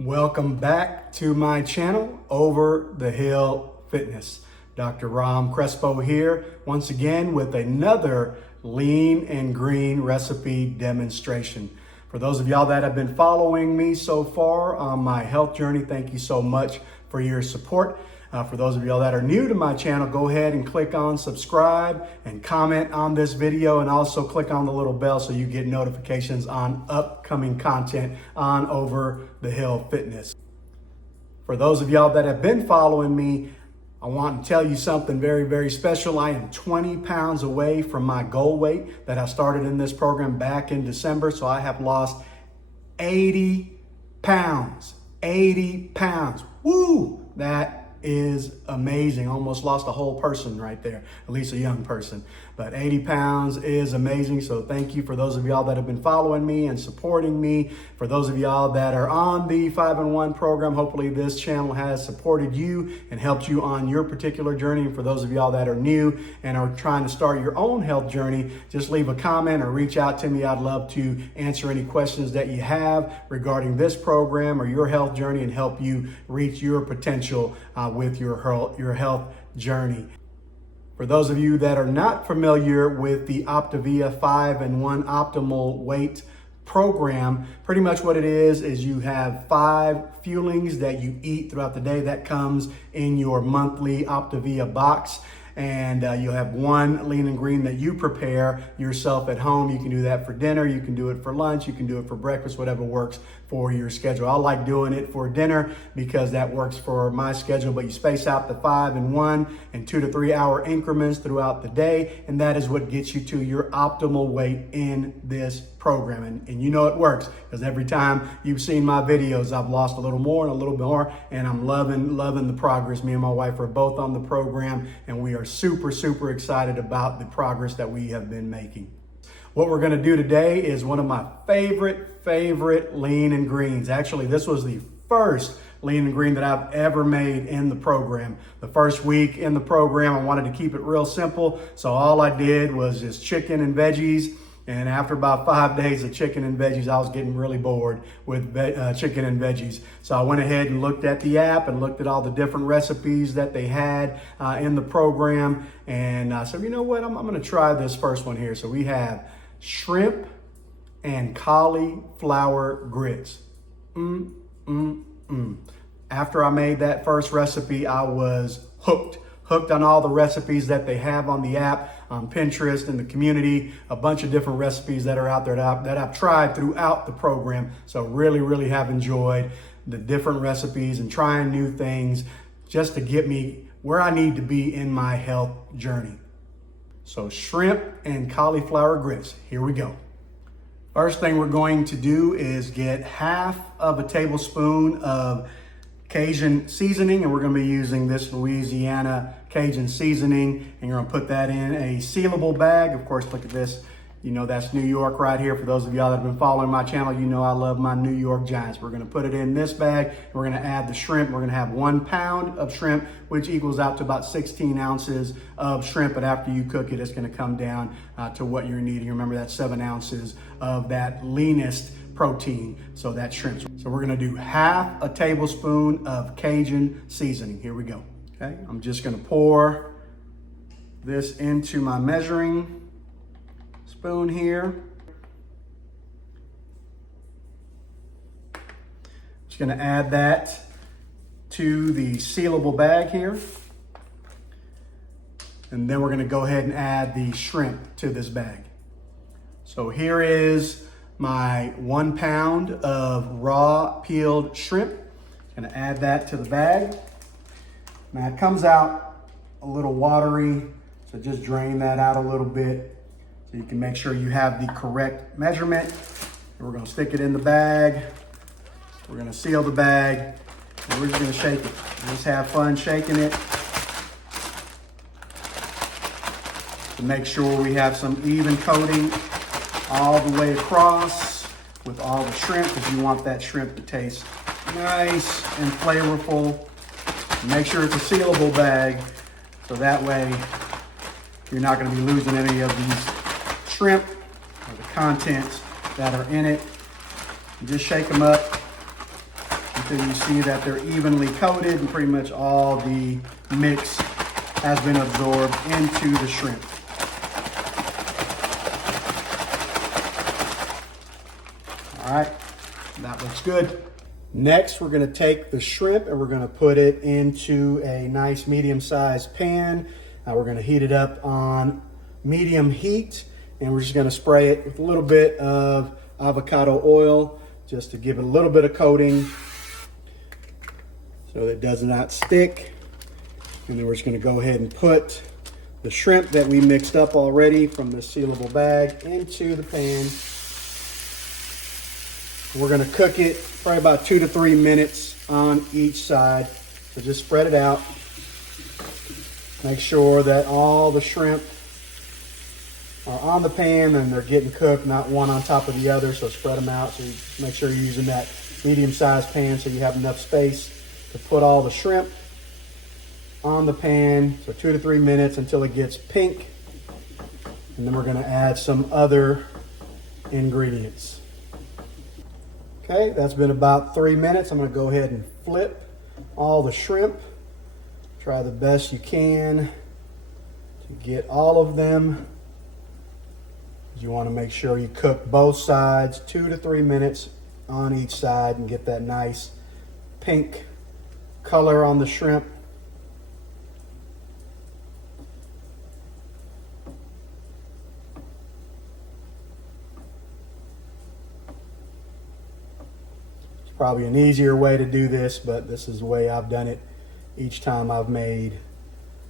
Welcome back to my channel, Over the Hill Fitness. Dr. Ram Crespo here, once again with another lean and green recipe demonstration. For those of y'all that have been following me so far on my health journey, thank you so much for your support. For those of y'all that are new to my channel, go ahead and click on subscribe and comment on this video, and also click on the little bell so you get notifications on upcoming content on Over the Hill Fitness. For those of y'all that have been following me, I want to tell you something very, very special. I am 20 pounds away from my goal weight that I started in this program back in December. So I have lost 80 pounds. 80 pounds. Woo! That is amazing. Almost lost a whole person right there, at least a young person. But 80 pounds is amazing. So thank you for those of y'all that have been following me and supporting me. For those of y'all that are on the 5-in-1 program, hopefully this channel has supported you and helped you on your particular journey. And for those of y'all that are new and are trying to start your own health journey, just leave a comment or reach out to me. I'd love to answer any questions that you have regarding this program or your health journey and help you reach your potential with your health journey. For those of you that are not familiar with the Optavia 5-in-1 optimal weight program, pretty much what it is you have 5 fuelings that you eat throughout the day. That comes in your monthly Optavia box. And you'll have 1 lean and green that you prepare yourself at home. You can do that for dinner, you can do it for lunch, you can do it for breakfast, whatever works for your schedule. I like doing it for dinner because that works for my schedule, but you space out the 5-in-1 in 2 to 3 hour increments throughout the day, and that is what gets you to your optimal weight in this program. And you know it works because every time you've seen my videos, I've lost a little more and a little bit more, and I'm loving the progress. Me and my wife are both on the program, and we are super excited about the progress that we have been making. What we're going to do today is one of my favorite lean and greens. Actually, this was the first lean and green that I've ever made in the program. The first week in the program, I wanted to keep it real simple, so all I did was just chicken and veggies. And after about 5 days of chicken and veggies, I was getting really bored with chicken and veggies. So I went ahead and looked at the app and looked at all the different recipes that they had in the program. And I said, you know what, I'm going to try this first one here. So we have shrimp and cauliflower grits. After I made that first recipe, I was hooked on all the recipes that they have on the app, on Pinterest, and the community, a bunch of different recipes that are out there that I've tried throughout the program. So really have enjoyed the different recipes and trying new things just to get me where I need to be in my health journey. So shrimp and cauliflower grits, here we go. First thing we're going to do is get 1/2 tablespoon of Cajun seasoning, and we're going to be using this Louisiana Cajun seasoning, and you're going to put that in a sealable bag. Of course, look at this. You know that's New York right here. For those of y'all that have been following my channel, you know I love my New York Giants. We're going to put it in this bag, and we're going to add the shrimp. We're going to have 1 pound of shrimp, which equals out to about 16 ounces of shrimp. But after you cook it, it's going to come down to what you're needing. Remember, that's 7 ounces of that leanest protein, so that's shrimp. So we're going to do 1/2 tablespoon of Cajun seasoning. Here we go. Okay, I'm just going to pour this into my measuring spoon here. Just going to add that to the sealable bag here. And then we're going to go ahead and add the shrimp to this bag. So here is my 1 pound of raw peeled shrimp. Going to add that to the bag. Now it comes out a little watery, so just drain that out a little bit so you can make sure you have the correct measurement. And we're going to stick it in the bag. We're going to seal the bag, and we're just going to shake it. Just have fun shaking it to make sure we have some even coating all the way across with all the shrimp, because you want that shrimp to taste nice and flavorful. Make sure it's a sealable bag, so that way you're not going to be losing any of these shrimp or the contents that are in it. You just shake them up until you see that they're evenly coated and pretty much all the mix has been absorbed into the shrimp. All right, that looks good. Next, we're gonna take the shrimp and we're gonna put it into a nice medium-sized pan. We're gonna heat it up on medium heat, and we're just gonna spray it with a little bit of avocado oil just to give it a little bit of coating so that it does not stick. And then we're just gonna go ahead and put the shrimp that we mixed up already from the sealable bag into the pan. We're gonna cook it for about 2 to 3 minutes on each side. So just spread it out. Make sure that all the shrimp are on the pan and they're getting cooked, not one on top of the other. So spread them out. So you make sure you're using that medium-sized pan so you have enough space to put all the shrimp on the pan. So 2 to 3 minutes until it gets pink. And then we're gonna add some other ingredients. Okay, that's been about 3 minutes. I'm gonna go ahead and flip all the shrimp. Try the best you can to get all of them. You wanna make sure you cook both sides 2 to 3 minutes on each side and get that nice pink color on the shrimp. Probably an easier way to do this, but this is the way I've done it each time I've made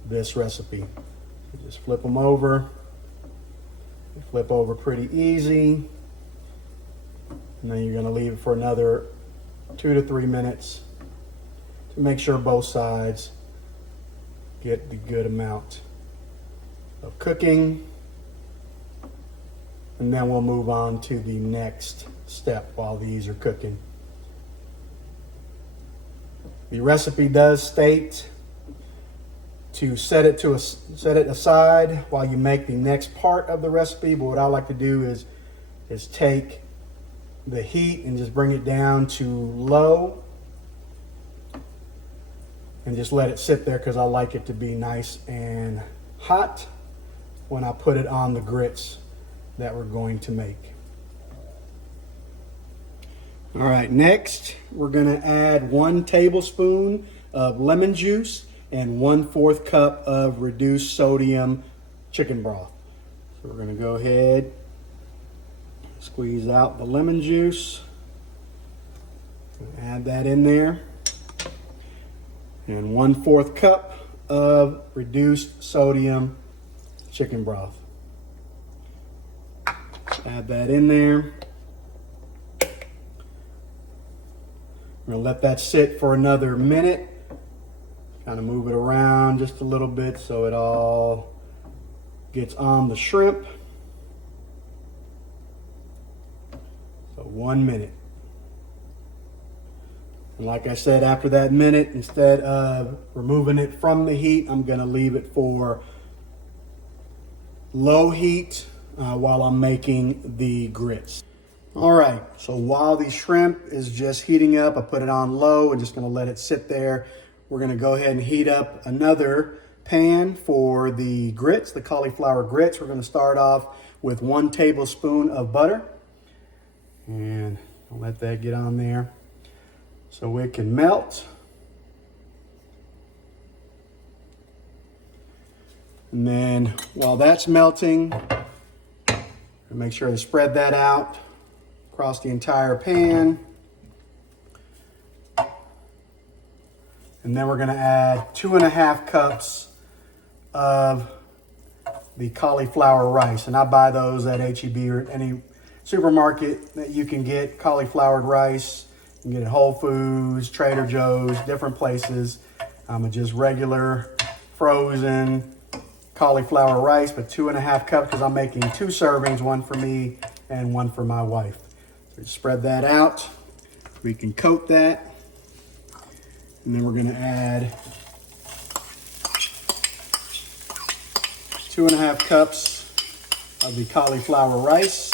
this recipe. You just flip them over. You flip over pretty easy. And then you're gonna leave it for another 2 to 3 minutes to make sure both sides get the good amount of cooking. And then we'll move on to the next step while these are cooking. The recipe does state to set it aside while you make the next part of the recipe. But what I like to do is take the heat and just bring it down to low and just let it sit there because I like it to be nice and hot when I put it on the grits that we're going to make. All right, next we're gonna add 1 tablespoon of lemon juice and 1/4 cup of reduced sodium chicken broth. So we're gonna go ahead, squeeze out the lemon juice, add that in there, and 1/4 cup of reduced sodium chicken broth. Add that in there. We're gonna let that sit for another minute. Kind of move it around just a little bit so it all gets on the shrimp. So 1 minute. And like I said, after that minute, instead of removing it from the heat, I'm gonna leave it for low heat while I'm making the grits. All right, so while the shrimp is just heating up, I put it on low and just gonna let it sit there. We're gonna go ahead and heat up another pan for the grits, the cauliflower grits. We're gonna start off with 1 tablespoon of butter. And I'll let that get on there so it can melt. And then while that's melting, make sure to spread that out across the entire pan. And then we're gonna add 2.5 cups of the cauliflower rice. And I buy those at HEB or any supermarket that you can get cauliflower rice. You can get it at Whole Foods, Trader Joe's, different places. Just regular frozen cauliflower rice, but 2.5 cups because I'm making 2 servings, 1 for me and 1 for my wife. So spread that out. We can coat that. And then we're gonna add 2.5 cups of the cauliflower rice.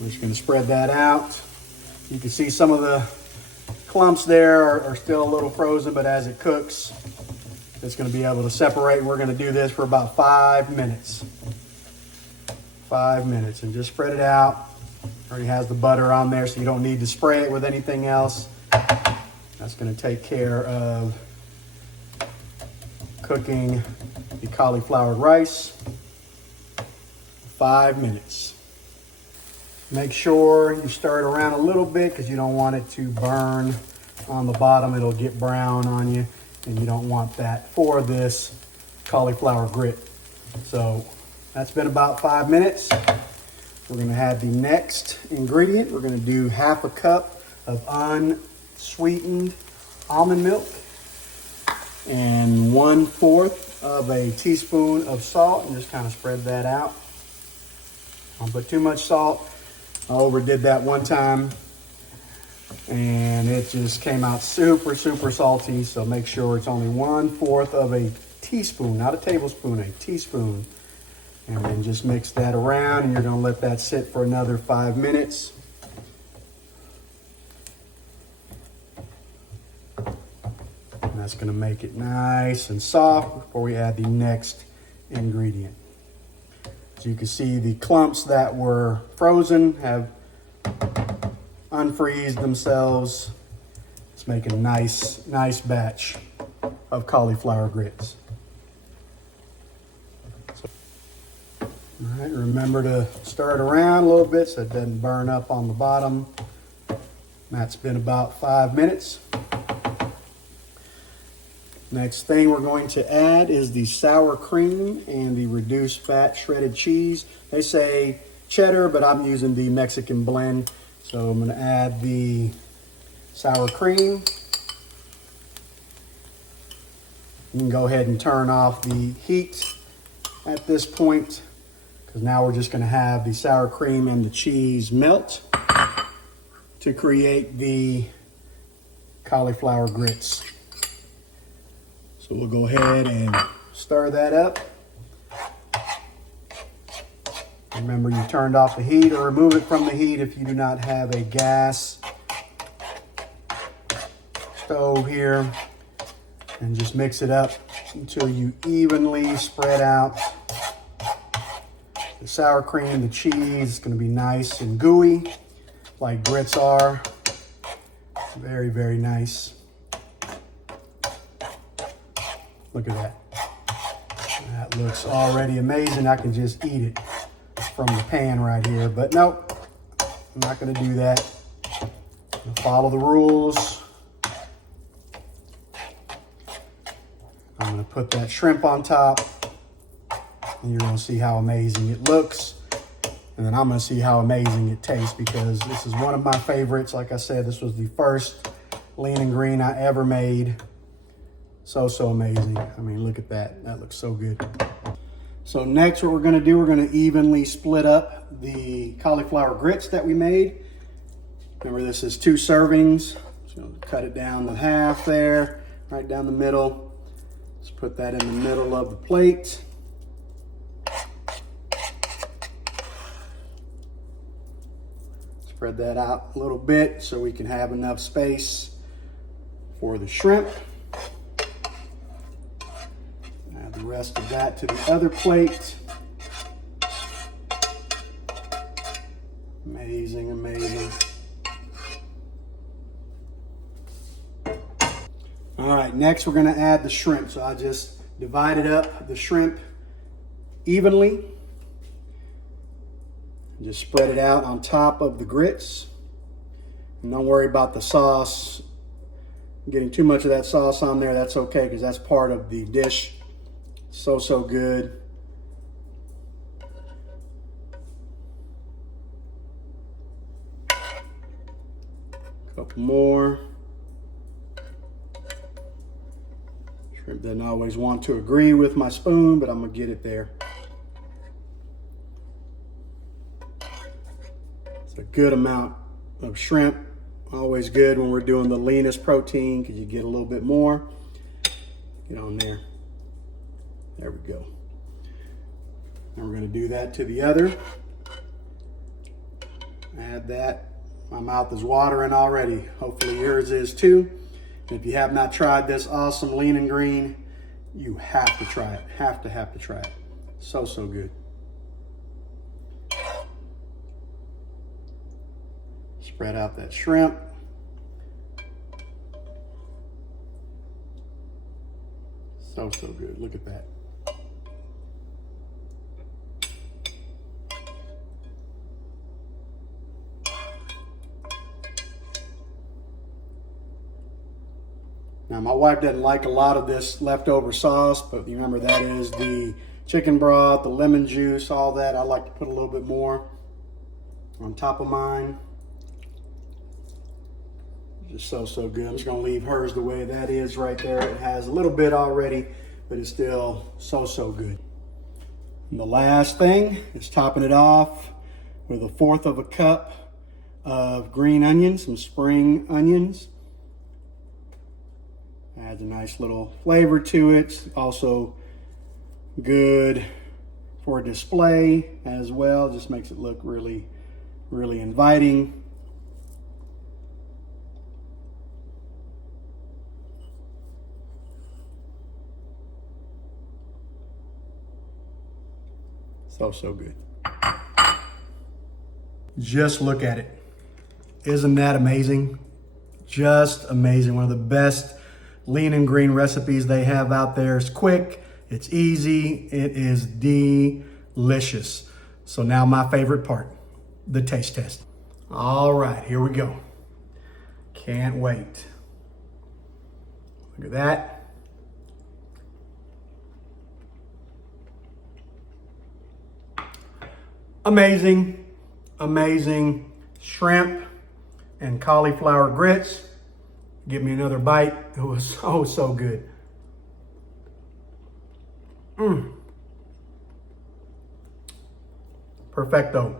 We're just going to spread that out. You can see some of the clumps there are still a little frozen, but as it cooks, it's going to be able to separate. We're going to do this for about 5 minutes. 5 minutes, and just spread it out. Already has the butter on there, so you don't need to spray it with anything else. That's going to take care of cooking the cauliflower rice. 5 minutes. Make sure you stir it around a little bit because you don't want it to burn on the bottom. It'll get brown on you, and you don't want that for this cauliflower grit. So that's been about 5 minutes. We're going to add the next ingredient. We're going to do 1/2 cup of unsweetened almond milk and 1/4 of a teaspoon of salt, and just kind of spread that out. Don't put too much salt. I overdid that one time and it just came out super salty, so make sure it's only 1/4 of a teaspoon, not a tablespoon, a teaspoon. And then just mix that around, and you're going to let that sit for another 5 minutes. And that's going to make it nice and soft before we add the next ingredient. So you can see the clumps that were frozen have unfreezed themselves. Let's make a nice batch of cauliflower grits. All right, remember to stir it around a little bit so it doesn't burn up on the bottom. That's been about 5 minutes. Next thing we're going to add is the sour cream and the reduced fat shredded cheese. They say cheddar, but I'm using the Mexican blend. So I'm going to add the sour cream. You can go ahead and turn off the heat at this point, because now we're just going to have the sour cream and the cheese melt to create the cauliflower grits. So we'll go ahead and stir that up. Remember, you turned off the heat, or remove it from the heat if you do not have a gas stove here. And just mix it up until you evenly spread out the sour cream, the cheese. Is going to be nice and gooey, like grits are. Very nice. Look at that. That looks already amazing. I can just eat it from the pan right here, but nope, I'm not going to do that. I'll follow the rules. I'm going to put that shrimp on top, and you're going to see how amazing it looks. And then I'm going to see how amazing it tastes, because this is one of my favorites. Like I said, this was the first lean and green I ever made. So amazing. I mean, look at that. That looks so good. So next, what we're going to do, we're going to evenly split up the cauliflower grits that we made. Remember, this is 2 servings. So cut it down to half there, right down the middle. Let's put that in the middle of the plate. Spread that out a little bit so we can have enough space for the shrimp. Add the rest of that to the other plate. Amazing. All right, next we're going to add the shrimp. So I just divided up the shrimp evenly. Just spread it out on top of the grits. And don't worry about the sauce. Getting too much of that sauce on there, that's okay, because that's part of the dish. So good. Couple more. Shrimp doesn't always want to agree with my spoon, but I'm gonna get it there. It's a good amount of shrimp. Always good when we're doing the leanest protein, because you get a little bit more. Get on there. There we go. And we're going to do that to the other. Add that. My mouth is watering already. Hopefully yours is too. And if you have not tried this awesome lean and green, you have to try it. Have to try it. So good. Spread out that shrimp. So good. Look at that. Now, my wife doesn't like a lot of this leftover sauce, but you remember that is the chicken broth, the lemon juice, all that. I like to put a little bit more on top of mine. Just so good. I'm just gonna leave hers the way that is right there. It has a little bit already, but it's still so good. And the last thing is topping it off with 1/4 of a cup of green onions, some spring onions. Adds a nice little flavor to it. Also good for display as well. Just makes it look really inviting. So good. Just look at it. Isn't that amazing? Just amazing. One of the best lean and green recipes they have out there. It's quick, it's easy, it is delicious. So now my favorite part, the taste test. All right, here we go. Can't wait. Look at that. Amazing shrimp and cauliflower grits. Give me another bite. It was so good. Perfecto.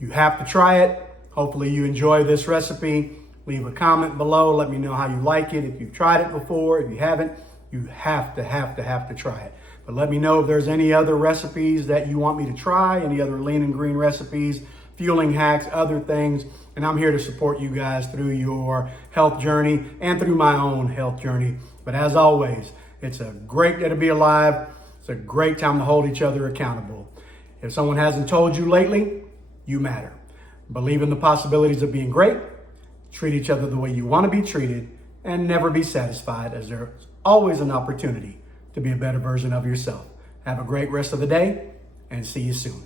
You have to try it. Hopefully you enjoy this recipe. Leave a comment below. Let me know how you like it. If you've tried it before, if you haven't, you have to try it. But let me know if there's any other recipes that you want me to try, any other lean and green recipes, fueling hacks, other things. And I'm here to support you guys through your health journey and through my own health journey. But as always, it's a great day to be alive. It's a great time to hold each other accountable. If someone hasn't told you lately, you matter. Believe in the possibilities of being great. Treat each other the way you want to be treated, and never be satisfied, as there's always an opportunity to be a better version of yourself. Have a great rest of the day, and see you soon.